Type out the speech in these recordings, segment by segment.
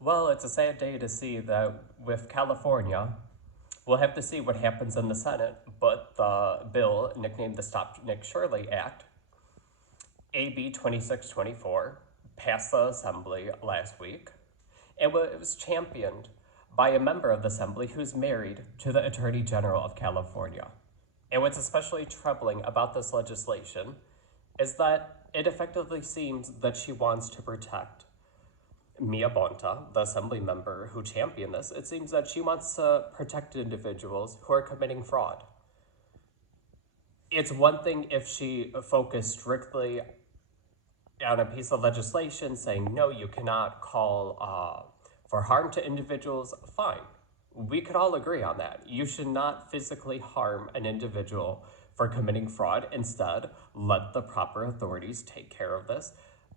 Well, it's a sad day to see that with California, we'll have to see what happens in the Senate, but the bill, nicknamed the Stop Nick Shirley Act, AB 2624, passed the Assembly last week, and it was championed by a member of the Assembly who's married to the Attorney General of California. And what's especially troubling about this legislation is that it effectively seems that she wants to protect Mia Bonta, the assembly member who championed this. It seems that she wants to protect individuals who are committing fraud. It's one thing if she focused strictly on a piece of legislation saying, no, you cannot call for harm to individuals, fine. We could all agree on that. You should not physically harm an individual for committing fraud. Instead, let the proper authorities take care of this,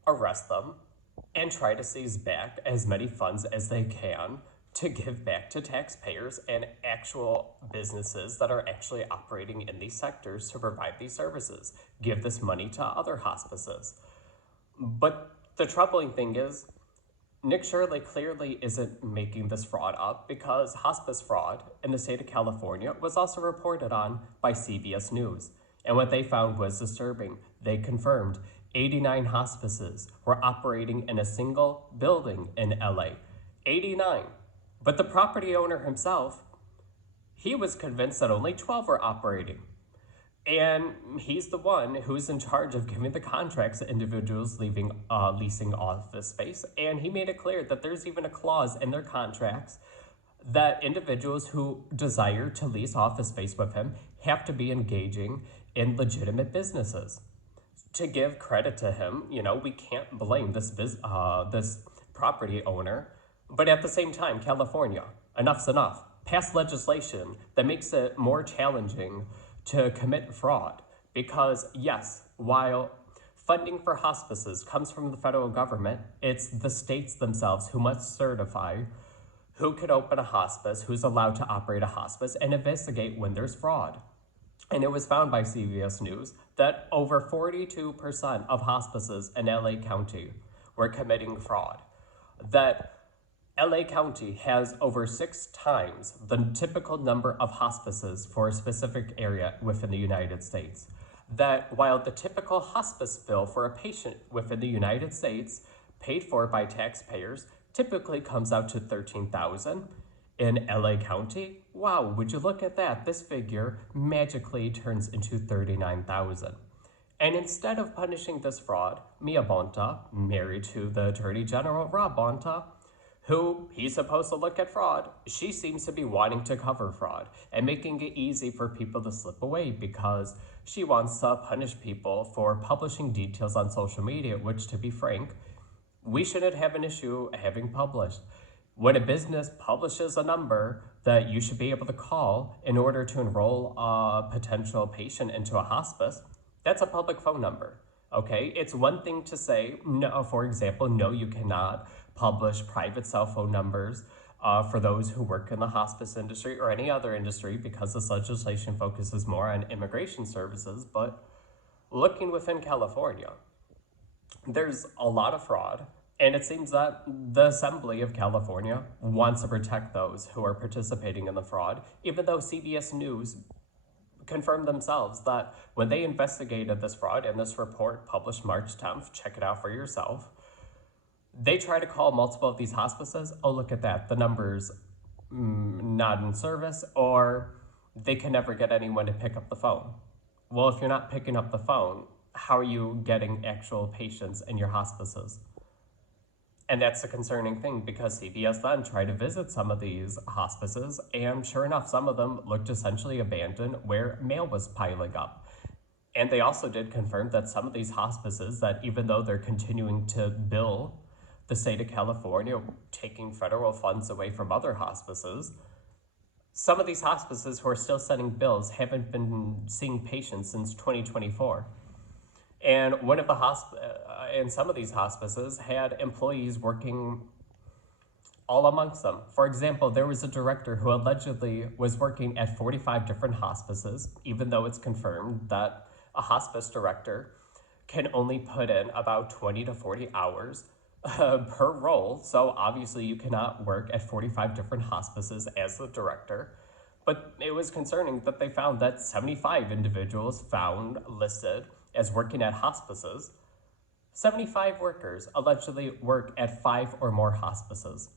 arrest them, and try to seize back as many funds as they can to give back to taxpayers and actual businesses that are actually operating in these sectors to provide these services. Give this money to other hospices. But the troubling thing is, Nick Shirley clearly isn't making this fraud up because hospice fraud in the state of California was also reported on by CBS News. And what they found was disturbing. They confirmed 89 hospices were operating in a single building in LA. 89. But the property owner himself, he was convinced that only 12 were operating. And he's the one who's in charge of giving the contracts to individuals leasing office space. And he made it clear that there's even a clause in their contracts that individuals who desire to lease office space with him have to be engaging in legitimate businesses. To give credit to him, we can't blame this property owner. But at the same time, California, enough's enough. Pass legislation that makes it more challenging to commit fraud. Because yes, while funding for hospices comes from the federal government, it's the states themselves who must certify who could open a hospice, who's allowed to operate a hospice, and investigate when there's fraud. And it was found by CBS News that over 42% of hospices in LA County were committing fraud. That LA County has over 6 times the typical number of hospices for a specific area within the United States. That while the typical hospice bill for a patient within the United States, paid for by taxpayers, typically comes out to $13,000, in LA County, wow, would you look at that? This figure magically turns into $39,000. And instead of punishing this fraud, Mia Bonta, married to the Attorney General Rob Bonta, who he's supposed to look at fraud, she seems to be wanting to cover fraud and making it easy for people to slip away because she wants to punish people for publishing details on social media, which, to be frank, we shouldn't have an issue having published. When a business publishes a number that you should be able to call in order to enroll a potential patient into a hospice, that's a public phone number. Okay, it's one thing to say, no, for example, no, you cannot publish private cell phone numbers for those who work in the hospice industry or any other industry because this legislation focuses more on immigration services. But looking within California, there's a lot of fraud, and it seems that the Assembly of California wants to protect those who are participating in the fraud, even though CBS News confirmed themselves that when they investigated this fraud in this report published March 10th, check it out for yourself, they try to call multiple of these hospices. Oh, look at that. The number's not in service, or they can never get anyone to pick up the phone. Well, if you're not picking up the phone, how are you getting actual patients in your hospices? And that's the concerning thing because CBS then tried to visit some of these hospices, and sure enough, some of them looked essentially abandoned where mail was piling up. And they also did confirm that some of these hospices, that even though they're continuing to bill the state of California, taking federal funds away from other hospices, some of these hospices who are still sending bills haven't been seeing patients since 2024. And some of these hospices had employees working all amongst them. For example, there was a director who allegedly was working at 45 different hospices, even though it's confirmed that a hospice director can only put in about 20 to 40 hours per role. So obviously you cannot work at 45 different hospices as the director. But it was concerning that they found that 75 individuals found listed as working at hospices. 75 workers allegedly work at 5 or more hospices.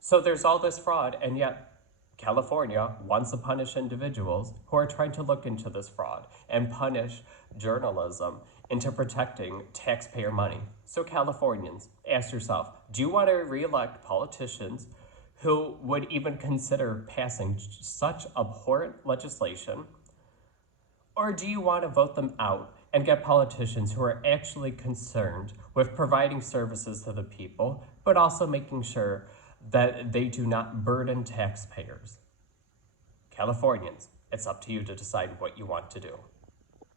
So there's all this fraud, and yet California wants to punish individuals who are trying to look into this fraud and punish journalism into protecting taxpayer money. So, Californians, ask yourself, do you want to reelect politicians who would even consider passing such abhorrent legislation? Or do you want to vote them out and get politicians who are actually concerned with providing services to the people, but also making sure that they do not burden taxpayers? Californians, it's up to you to decide what you want to do.